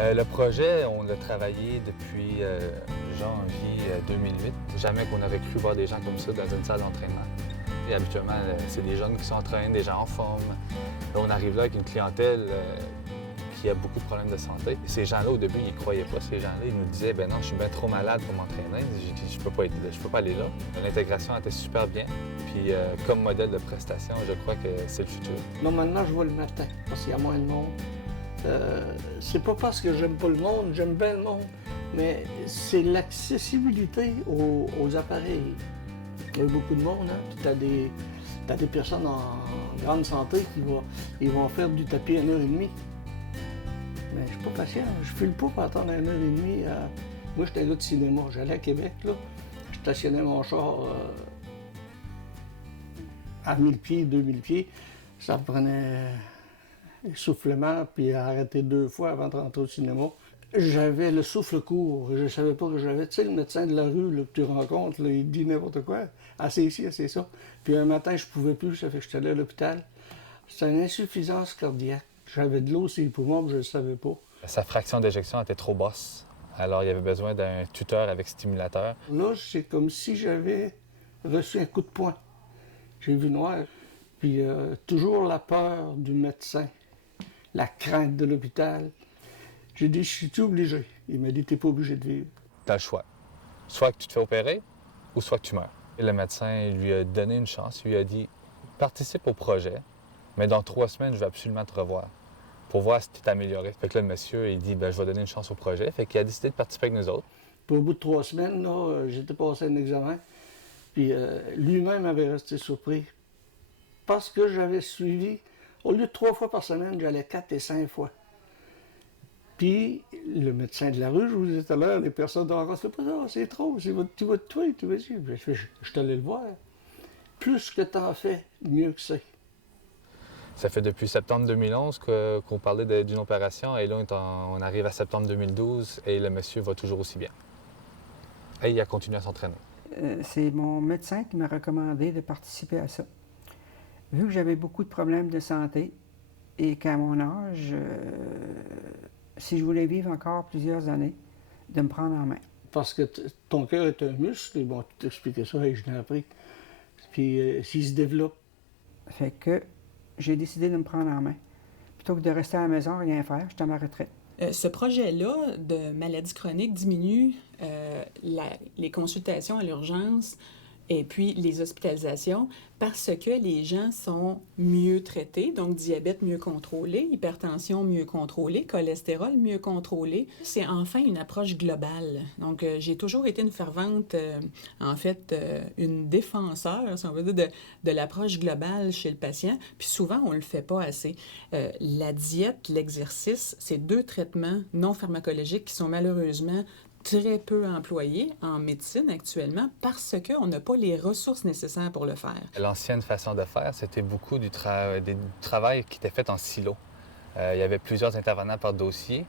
Le projet, on l'a travaillé depuis janvier 2008. Jamais qu'on avait cru voir des gens comme ça dans une salle d'entraînement. Et habituellement, c'est des jeunes qui s'entraînent, des gens en forme. Là, on arrive là avec une clientèle qui a beaucoup de problèmes de santé. Ces gens-là, au début, ils ne croyaient pas. Ces gens-là, ils nous disaient, ben non, je suis bien trop malade pour m'entraîner. Je ne peux pas être là, je peux pas aller là. L'intégration était super bien. Puis comme modèle de prestation, je crois que c'est le futur. Normalement, je vais le matin parce qu'il y a moins de monde. C'est pas parce que j'aime pas le monde, j'aime bien le monde, mais c'est l'accessibilité aux appareils. Il y a beaucoup de monde, hein? Puis t'as des personnes en grande santé qui vont faire du tapis à 1h30. Mais je suis pas patient, je file pas pour attendre 1h30. Moi, j'étais là de cinéma, j'allais à Québec, là. Je stationnais mon char à 1000 pieds, 2000 pieds. Ça me prenait essoufflement, puis arrêter 2 fois avant de rentrer au cinéma. J'avais le souffle court, je savais pas que j'avais. Tu sais, le médecin de la rue là, que tu rencontres, là, il dit n'importe quoi. Assez ici, assez ça. Puis un matin, je pouvais plus, ça fait que j'étais allé à l'hôpital. C'était une insuffisance cardiaque. J'avais de l'eau sur les poumons, mais je le savais pas. Sa fraction d'éjection était trop basse. Alors, il y avait besoin d'un tuteur avec stimulateur. Là, c'est comme si j'avais reçu un coup de poing. J'ai vu noir. Puis toujours la peur du médecin, la crainte de l'hôpital. J'ai dit, je suis-tu obligé? Il m'a dit, t'es pas obligé de vivre. Tu as le choix. Soit que tu te fais opérer, ou soit que tu meurs. Et le médecin lui a donné une chance. Il lui a dit, participe au projet, mais dans 3 semaines, je vais absolument te revoir pour voir si tu t'es amélioré. Fait que là, le monsieur, il dit, ben, je vais donner une chance au projet. Fait qu'il a décidé de participer avec nous autres. Puis au bout de 3 semaines, là, j'étais passé un examen. Puis lui-même avait resté surpris. Parce que j'avais suivi, au lieu de 3 fois par semaine, j'allais 4 et 5 fois. Puis le médecin de la rue, je vous disais tout à l'heure, les personnes de rencontre, c'est pas ça, c'est trop, tu vas te tuer, tu vas dire. Je t'allais le voir. Plus que t'en fais, mieux que c'est. Ça fait depuis septembre 2011 qu'on parlait d'une opération et là, on arrive à septembre 2012 et le monsieur va toujours aussi bien. Et il a continué à s'entraîner. C'est mon médecin qui m'a recommandé de participer à ça. Vu que j'avais beaucoup de problèmes de santé et qu'à mon âge, si je voulais vivre encore plusieurs années, de me prendre en main. Parce que ton cœur est un muscle, et bon, tu t'expliquais ça et je l'ai appris. Puis s'il se développe. Fait que j'ai décidé de me prendre en main. Plutôt que de rester à la maison, rien faire, j'étais à ma retraite. Ce projet-là de maladie chronique diminue les consultations à l'urgence et puis les hospitalisations parce que les gens sont mieux traités, donc diabète mieux contrôlé, hypertension mieux contrôlée, cholestérol mieux contrôlé. C'est enfin une approche globale. Donc, j'ai toujours été une fervente, une défenseur, si on veut dire, de l'approche globale chez le patient. Puis souvent, on ne le fait pas assez. La diète, l'exercice, c'est 2 traitements non pharmacologiques qui sont malheureusement très peu employés en médecine actuellement parce qu'on n'a pas les ressources nécessaires pour le faire. L'ancienne façon de faire, c'était beaucoup du travail qui était fait en silo. Il y avait plusieurs intervenants par dossier.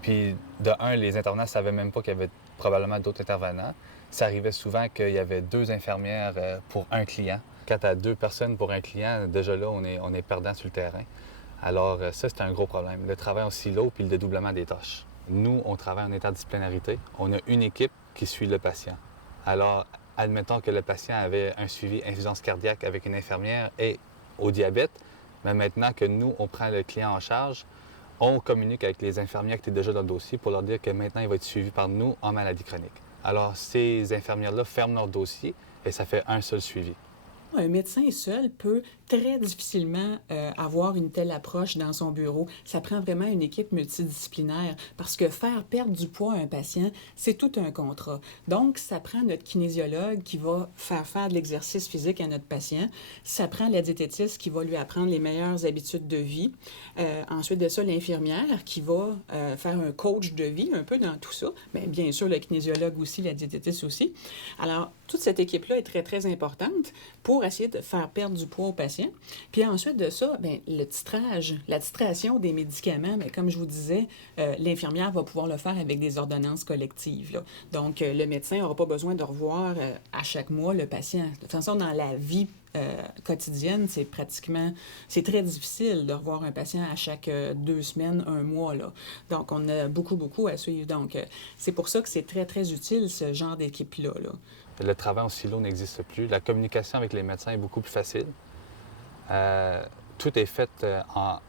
Puis, de un, les intervenants ne savaient même pas qu'il y avait probablement d'autres intervenants. Ça arrivait souvent qu'il y avait 2 infirmières pour un client. Quand tu as 2 personnes pour un client, déjà là, on est perdant sur le terrain. Alors, ça, c'était un gros problème. Le travail en silo puis le dédoublement des tâches. Nous, on travaille en interdisciplinarité. On a une équipe qui suit le patient. Alors, admettons que le patient avait un suivi insuffisance cardiaque avec une infirmière et au diabète, mais maintenant que nous, on prend le client en charge, on communique avec les infirmières qui étaient déjà dans le dossier pour leur dire que maintenant, il va être suivi par nous en maladie chronique. Alors, ces infirmières-là ferment leur dossier et ça fait un seul suivi. Un médecin seul peut très difficilement avoir une telle approche dans son bureau. Ça prend vraiment une équipe multidisciplinaire parce que faire perdre du poids à un patient, c'est tout un contrat. Donc, ça prend notre kinésiologue qui va faire de l'exercice physique à notre patient. Ça prend la diététiste qui va lui apprendre les meilleures habitudes de vie. Ensuite de ça, l'infirmière qui va faire un coach de vie un peu dans tout ça. Mais bien sûr, le kinésiologue aussi, la diététiste aussi. Alors, toute cette équipe-là est très, très importante pour essayer de faire perdre du poids au patient. Puis ensuite de ça, bien, le titrage, la titration des médicaments, bien, comme je vous disais, l'infirmière va pouvoir le faire avec des ordonnances collectives, là. Donc, le médecin n'aura pas besoin de revoir à chaque mois le patient. De toute façon, dans la vie quotidienne, c'est très difficile de revoir un patient à chaque 2 semaines, 1 mois, là. Donc, on a beaucoup à suivre. Donc, c'est pour ça que c'est très utile, ce genre d'équipe-là, là. Le travail en silo n'existe plus. La communication avec les médecins est beaucoup plus facile. Tout est fait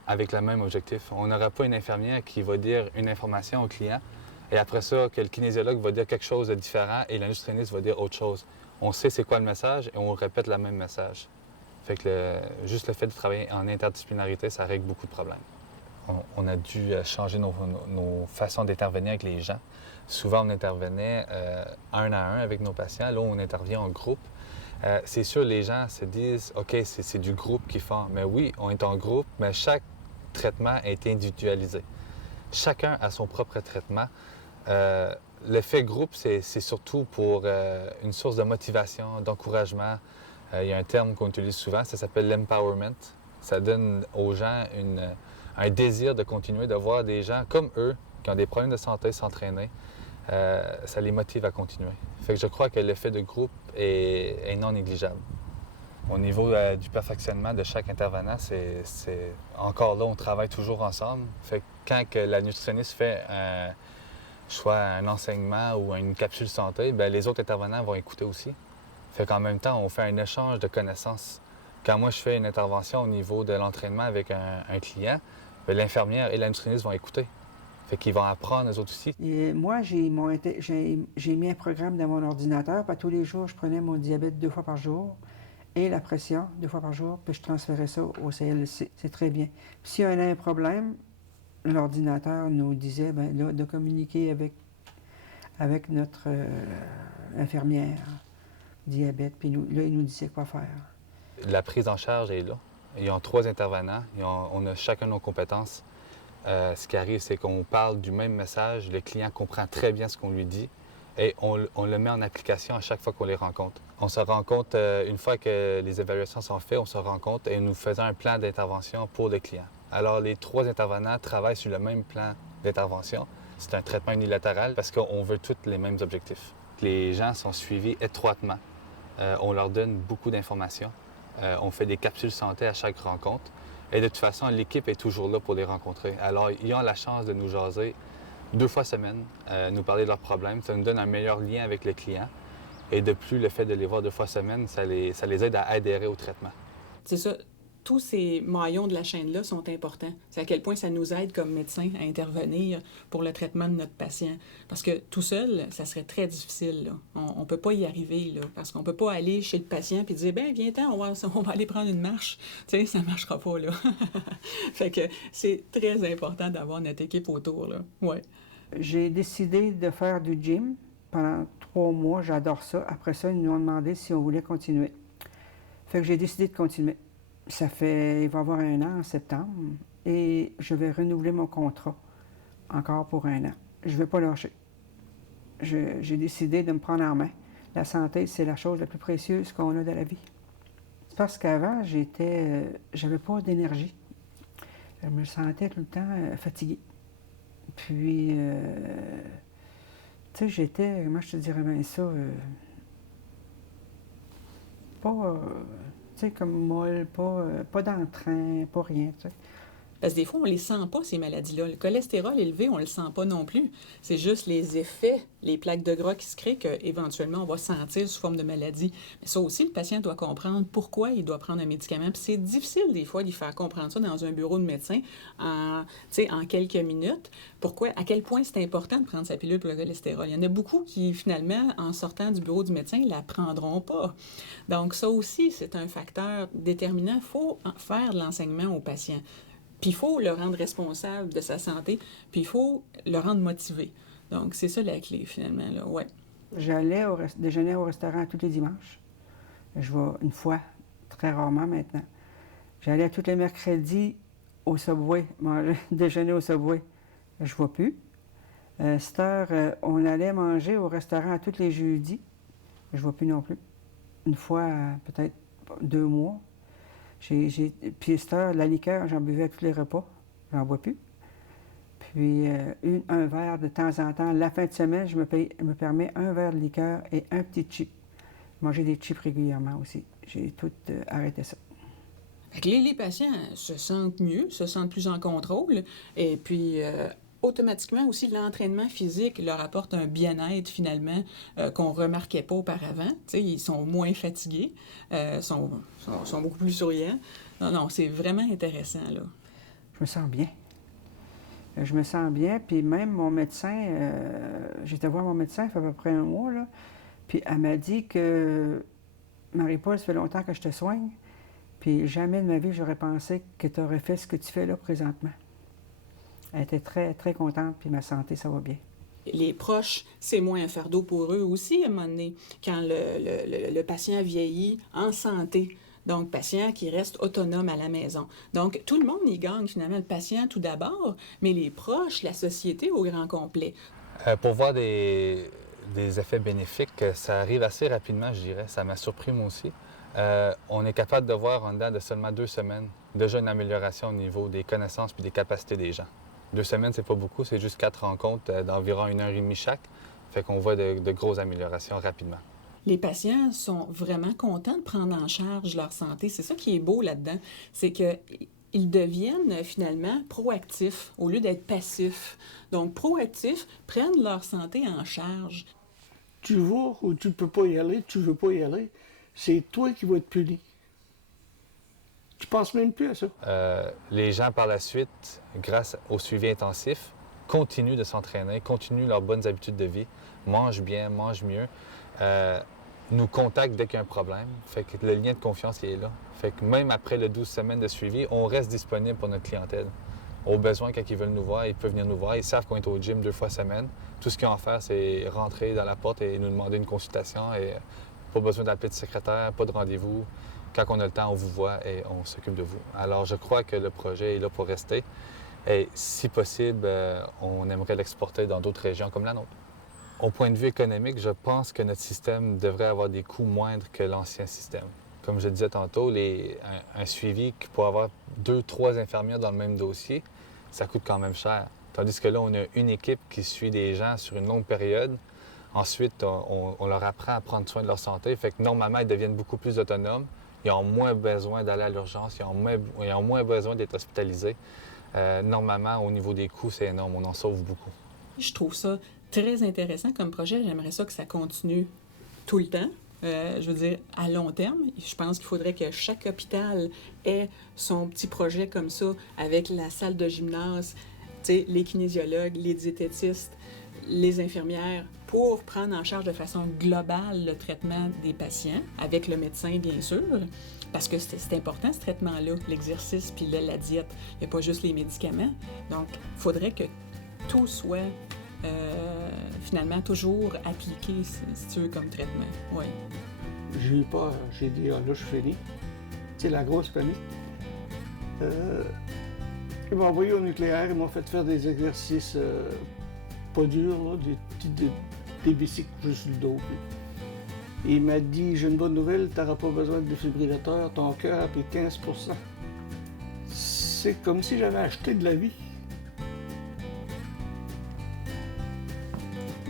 avec le même objectif. On n'aura pas une infirmière qui va dire une information au client et après ça, que le kinésiologue va dire quelque chose de différent et l'industrialiste va dire autre chose. On sait c'est quoi le message et on répète le même message. Fait que juste le fait de travailler en interdisciplinarité, ça règle beaucoup de problèmes. On a dû changer nos façons d'intervenir avec les gens. Souvent, on intervenait un à un avec nos patients. Là, on intervient en groupe. C'est sûr, les gens se disent « OK, c'est du groupe qui font. » Mais oui, on est en groupe, mais chaque traitement est individualisé. Chacun a son propre traitement. L'effet groupe, c'est surtout pour une source de motivation, d'encouragement. Il y a un terme qu'on utilise souvent, ça s'appelle l'empowerment. Ça donne aux gens un désir de continuer, de voir des gens comme eux qui ont des problèmes de santé s'entraîner. Ça les motive à continuer. Fait que je crois que l'effet de groupe est non négligeable. Au niveau du perfectionnement de chaque intervenant, c'est encore là, on travaille toujours ensemble. Fait que quand que la nutritionniste fait soit un enseignement ou une capsule santé, bien, les autres intervenants vont écouter aussi. Fait qu'en même temps, on fait un échange de connaissances. Quand moi, je fais une intervention au niveau de l'entraînement avec un client, bien, l'infirmière et la nutritionniste vont écouter. Fait qu'ils vont apprendre eux autres aussi. Et moi, j'ai mis un programme dans mon ordinateur. Puis tous les jours, je prenais mon diabète 2 fois par jour et la pression 2 fois par jour, puis je transférais ça au CLSC. C'est très bien. Puis s'il y a un problème, l'ordinateur nous disait là, de communiquer avec notre infirmière diabète. Puis là, il nous disait quoi faire. La prise en charge est là. Ils ont 3 intervenants. On a chacun nos compétences. Ce qui arrive, c'est qu'on parle du même message. Le client comprend très bien ce qu'on lui dit et on le met en application à chaque fois qu'on les rencontre. On se rencontre, une fois que les évaluations sont faites, on se rencontre et nous faisons un plan d'intervention pour le client. Alors, les 3 intervenants travaillent sur le même plan d'intervention. C'est un traitement unilatéral parce qu'on veut tous les mêmes objectifs. Les gens sont suivis étroitement. On leur donne beaucoup d'informations. On fait des capsules santé à chaque rencontre. Et de toute façon, l'équipe est toujours là pour les rencontrer. Alors, ils ont la chance de nous jaser 2 fois semaine, nous parler de leurs problèmes. Ça nous donne un meilleur lien avec le client. Et de plus, le fait de les voir 2 fois semaine, ça les aide à adhérer au traitement. C'est ça. Tous ces maillons de la chaîne-là sont importants. C'est à quel point ça nous aide comme médecins à intervenir pour le traitement de notre patient. Parce que tout seul, ça serait très difficile, là. On ne peut pas y arriver, là, parce qu'on ne peut pas aller chez le patient et dire « Bien, viens-t'en, on va aller prendre une marche. » Tu sais, ça ne marchera pas, là. Fait que c'est très important d'avoir notre équipe autour, là. Ouais. J'ai décidé de faire du gym pendant 3 mois. J'adore ça. Après ça, ils nous ont demandé si on voulait continuer. Fait que j'ai décidé de continuer. Il va y avoir 1 an en septembre et je vais renouveler mon contrat encore pour 1 an. Je ne vais pas lâcher. J'ai décidé de me prendre en main. La santé, c'est la chose la plus précieuse qu'on a dans la vie. C'est parce qu'avant, j'avais pas d'énergie. Je me sentais tout le temps fatiguée. Puis, tu sais, j'étais, comment je te dirais bien ça, pas... tu sais, comme molle, pas d'entrain, pas rien, tu sais. Parce que des fois, on ne les sent pas, ces maladies-là. Le cholestérol élevé, on ne le sent pas non plus. C'est juste les effets, les plaques de gras qui se créent qu'éventuellement, on va sentir sous forme de maladie. Mais ça aussi, le patient doit comprendre pourquoi il doit prendre un médicament. Puis c'est difficile, des fois, d'y faire comprendre ça dans un bureau de médecin en quelques minutes. Pourquoi, à quel point c'est important de prendre sa pilule pour le cholestérol. Il y en a beaucoup qui, finalement, en sortant du bureau du médecin, ne la prendront pas. Donc, ça aussi, c'est un facteur déterminant. Il faut faire de l'enseignement aux patients. Puis il faut le rendre responsable de sa santé, puis il faut le rendre motivé. Donc, c'est ça la clé, finalement, là, ouais. J'allais déjeuner au restaurant tous les dimanches. Je vais une fois, très rarement maintenant. J'allais tous les mercredis au Subway, déjeuner au Subway. Je ne vois plus. Cette heure, on allait manger au restaurant tous les jeudis. Je ne vois plus non plus. Une fois, peut-être 2 mois. Puis cette heure, la liqueur, j'en buvais à tous les repas. J'en bois plus. Puis un verre de temps en temps. La fin de semaine, je me permets un verre de liqueur et un petit chip. manger des chips régulièrement aussi. J'ai tout arrêté ça. Fait que les patients se sentent mieux, se sentent plus en contrôle, et puis automatiquement aussi l'entraînement physique leur apporte un bien-être finalement qu'on ne remarquait pas auparavant. T'sais, ils sont moins fatigués, sont beaucoup plus souriants. Non, c'est vraiment intéressant, là. Je me sens bien. Je me sens bien, puis même mon médecin, j'étais voir mon médecin, ça fait à peu près un mois, là, puis elle m'a dit que Marie-Paul, ça fait longtemps que je te soigne, puis jamais de ma vie j'aurais pensé que tu aurais fait ce que tu fais là présentement. Elle était très, très contente, puis ma santé, ça va bien. Les proches, c'est moins un fardeau pour eux aussi, à un moment donné, quand le patient vieillit en santé. Donc, patient qui reste autonome à la maison. Donc, tout le monde y gagne, finalement, le patient tout d'abord, mais les proches, la société au grand complet. Pour voir des effets bénéfiques, ça arrive assez rapidement, je dirais. Ça m'a surpris, moi aussi. On est capable de voir en dedans de seulement 2 semaines déjà une amélioration au niveau des connaissances puis des capacités des gens. 2 semaines, c'est pas beaucoup, c'est juste 4 rencontres d'environ 1h30 chaque. Fait qu'on voit de grosses améliorations rapidement. Les patients sont vraiment contents de prendre en charge leur santé. C'est ça qui est beau là-dedans, c'est qu'ils deviennent finalement proactifs au lieu d'être passifs. Donc, proactifs, prennent leur santé en charge. Tu vas ou tu peux pas y aller, tu veux pas y aller, c'est toi qui vas être puni. Tu penses même plus à ça. Les gens, par la suite, grâce au suivi intensif, continuent de s'entraîner, continuent leurs bonnes habitudes de vie, mangent bien, mangent mieux, nous contactent dès qu'il y a un problème. Fait que le lien de confiance, il est là. Fait que même après les 12 semaines de suivi, on reste disponible pour notre clientèle. Au besoin, quand ils veulent nous voir, ils peuvent venir nous voir. Ils savent qu'on est au gym 2 fois semaine. Tout ce qu'ils ont à faire, c'est rentrer dans la porte et nous demander une consultation. Et pas besoin d'appeler de secrétaire, pas de rendez-vous. Quand on a le temps, on vous voit et on s'occupe de vous. Alors, je crois que le projet est là pour rester. Et si possible, on aimerait l'exporter dans d'autres régions comme la nôtre. Au point de vue économique, je pense que notre système devrait avoir des coûts moindres que l'ancien système. Comme je le disais tantôt, un suivi pour avoir 2-3 infirmières dans le même dossier, ça coûte quand même cher. Tandis que là, on a une équipe qui suit des gens sur une longue période. Ensuite, on leur apprend à prendre soin de leur santé. Fait que normalement, ils deviennent beaucoup plus autonomes. Ils ont moins besoin d'aller à l'urgence. Ils ont moins besoin d'être hospitalisés. Normalement, au niveau des coûts, c'est énorme. On en sauve beaucoup. Je trouve ça très intéressant comme projet. J'aimerais ça que ça continue tout le temps. Je veux dire, à long terme, je pense qu'il faudrait que chaque hôpital ait son petit projet comme ça, avec la salle de gymnase, les kinésiologues, les diététistes, les infirmières, pour prendre en charge de façon globale le traitement des patients, avec le médecin, bien sûr, parce que c'est important, ce traitement-là, l'exercice puis la diète. Il n'y a pas juste les médicaments. Donc, il faudrait que tout soit finalement toujours appliqué, si tu veux, comme traitement. Oui. J'ai eu peur. J'ai dit, ah là, je finis. C'est la grosse panique. Ils m'ont envoyé au nucléaire, ils m'ont fait faire des exercices pas durs, là, des bicycles juste le dos. Et il m'a dit, j'ai une bonne nouvelle, tu n'auras pas besoin de défibrillateur, ton cœur a pris 15 %. C'est comme si j'avais acheté de la vie.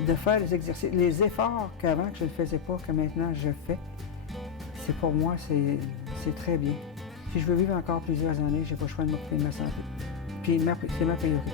De faire les exercices, les efforts qu'avant que je ne faisais pas, que maintenant je fais, c'est pour moi, c'est très bien. Si je veux vivre encore plusieurs années, j'ai pas le choix de m'occuper de ma santé. Puis c'est ma priorité.